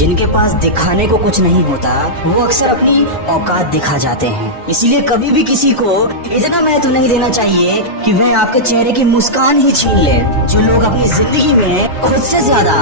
जिनके पास दिखाने को कुछ नहीं होता वो अक्सर अपनी औकात दिखा जाते हैं। इसीलिए कभी भी किसी को इतना महत्व नहीं देना चाहिए कि वह आपके चेहरे की मुस्कान ही छीन ले। जो लोग अपनी जिंदगी में खुद से ज्यादा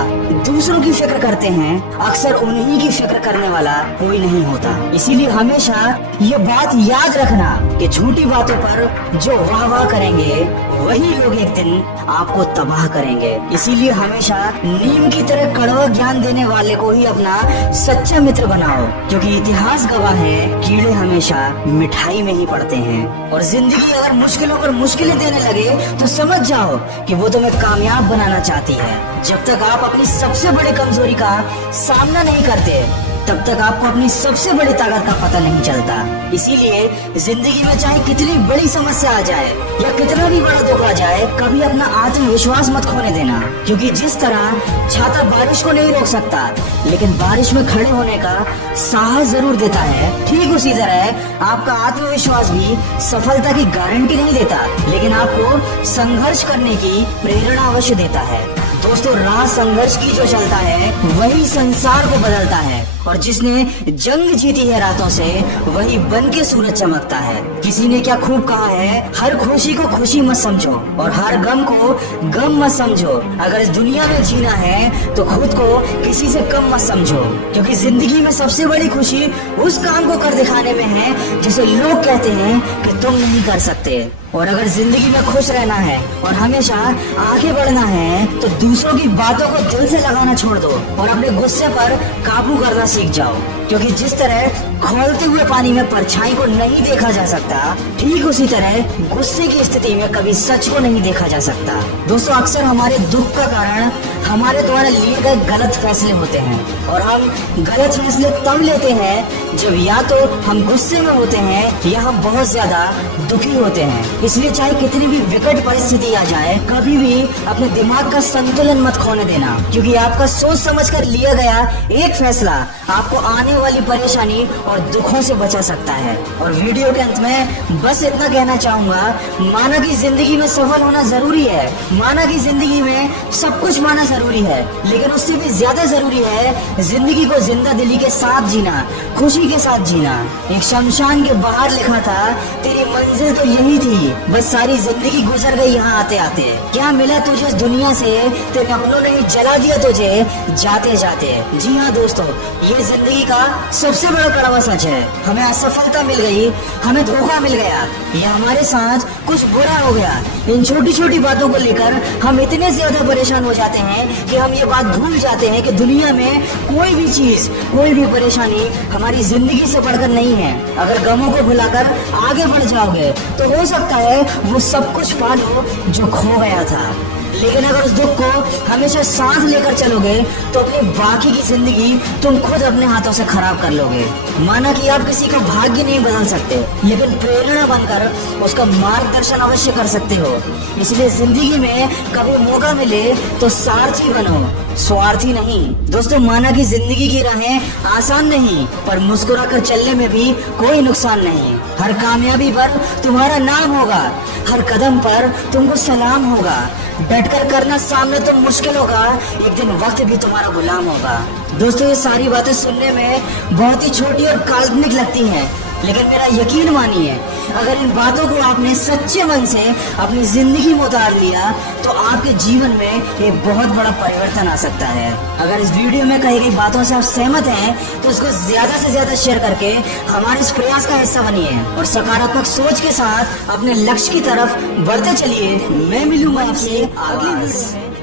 दूसरों की फिक्र करते हैं, अक्सर उन्हीं की फिक्र करने वाला कोई नहीं होता। इसीलिए हमेशा ये बात याद रखना कि झूठी बातों पर जो वाह वाह करेंगे वही लोग एक दिन आपको तबाह करेंगे। इसीलिए हमेशा नीम की तरह कड़वा ज्ञान देने वाले को ही अपना सच्चा मित्र बनाओ, क्योंकि इतिहास गवाह है कीड़े हमेशा मिठाई में ही पड़ते हैं। और जिंदगी अगर मुश्किलों पर मुश्किलें देने लगे तो समझ जाओ कि वो तुम्हें कामयाब बनाना चाहती है। जब तक आप अपनी सबसे बड़ी कमजोरी का सामना नहीं करते तब तक आपको अपनी सबसे बड़ी ताकत का पता नहीं चलता। इसीलिए जिंदगी में चाहे कितनी बड़ी समस्या आ जाए या कितना भी बड़ा दुख आ जाए, कभी अपना आत्मविश्वास मत खोने देना, क्योंकि जिस तरह छाता बारिश को नहीं रोक सकता लेकिन बारिश में खड़े होने का साहस जरूर देता है, ठीक उसी तरह आपका आत्मविश्वास भी सफलता की गारंटी नहीं देता लेकिन आपको संघर्ष करने की प्रेरणा अवश्य देता है। दोस्तों, राह संघर्ष की जो चलता है वही संसार को बदलता है, और जिसने जंग जीती है रातों से वही बन के सूरज चमकता है। किसी ने क्या खूब कहा है, हर खुशी को खुशी मत समझो और हर गम को गम मत समझो। अगर इस दुनिया में जीना है तो खुद को किसी से कम मत समझो, क्योंकि जिंदगी में सबसे बड़ी खुशी उस काम को कर दिखाने में है जिसे लोग कहते हैं कि तुम नहीं कर सकते। और अगर जिंदगी में खुश रहना है और हमेशा आगे बढ़ना है तो दूसरों की बातों को दिल से लगाना छोड़ दो और अपने गुस्से पर काबू करना सीख जाओ, क्योंकि जिस तरह खौलते हुए पानी में परछाई को नहीं देखा जा सकता, ठीक उसी तरह गुस्से की स्थिति में कभी सच को नहीं देखा जा सकता। दोस्तों, अक्सर हमारे दुख का कारण हमारे द्वारा लिए गए गलत फैसले होते हैं, और हम गलत फैसले तब लेते हैं जब या तो हम गुस्से में होते हैं या हम बहुत ज्यादा दुखी होते हैं। इसलिए चाहे कितनी भी विकट परिस्थिति आ जाए, कभी भी अपने दिमाग का संतुलन मत खोने देना, क्योंकि आपका सोच समझकर लिया गया एक फैसला आपको आने वाली परेशानी और दुखों से बचा सकता है। और वीडियो के अंत में बस इतना कहना चाहूंगा, माना कि जिंदगी में सफल होना जरूरी है, माना कि जिंदगी में सब कुछ पाना जरूरी है, लेकिन उससे भी ज्यादा जरूरी है जिंदगी को जिंदा दिली के साथ जीना, खुशी के साथ जीना। एक शमशान के बाहर लिखा था, तेरी मंजिल तो यही थी, बस सारी जिंदगी गुजर गई यहाँ आते आते। क्या मिला तुझे इस दुनिया से, तेरे अपनों ने जला दिया तुझे जाते जाते। जी हाँ दोस्तों, ये जिंदगी का सबसे बड़ा कड़वा सच है। हमें असफलता मिल गई, हमें धोखा मिल गया या हमारे साथ कुछ बुरा हो गया, इन छोटी छोटी बातों को लेकर हम इतने ज्यादा परेशान हो जाते हैं कि हम ये बात भूल जाते हैं कि दुनिया में कोई भी चीज, कोई भी परेशानी हमारी जिंदगी से बढ़कर नहीं है। अगर गमों को भुलाकर आगे बढ़ जाओगे तो हो सकता है वो सब कुछ पा लो जो खो गया था, लेकिन अगर उस दुख को हमेशा सांस लेकर चलोगे तो अपनी बाकी की जिंदगी तुम खुद अपने हाथों से खराब कर लोगे। माना कि आप किसी का भाग्य नहीं बदल सकते, लेकिन प्रेरणा बनकर उसका मार्गदर्शन अवश्य कर सकते हो। इसलिए जिंदगी में कभी मौका मिले तो सारथी बनो, स्वार्थी नहीं। दोस्तों, माना कि जिंदगी की राहें आसान नहीं, पर मुस्कुराकर चलने में भी कोई नुकसान नहीं। हर कामयाबी पर तुम्हारा नाम होगा, हर कदम पर तुमको सलाम होगा। डटकर करना सामने तो मुश्किल होगा, एक दिन वक्त भी तुम्हारा गुलाम होगा। दोस्तों, ये सारी बातें सुनने में बहुत ही छोटी और काल्पनिक लगती हैं, लेकिन मेरा यकीन मानिए, अगर इन बातों को आपने सच्चे मन से अपनी जिंदगी में उतार लिया तो आपके जीवन में एक बहुत बड़ा परिवर्तन आ सकता है। अगर इस वीडियो में कही गई बातों से आप सहमत हैं तो इसको ज्यादा से ज्यादा शेयर करके हमारे इस प्रयास का हिस्सा बनिए और सकारात्मक सोच के साथ अपने लक्ष्य की तरफ बढ़ते चलिए। मैं मिलूंगा आपसे अगली वीडियो में।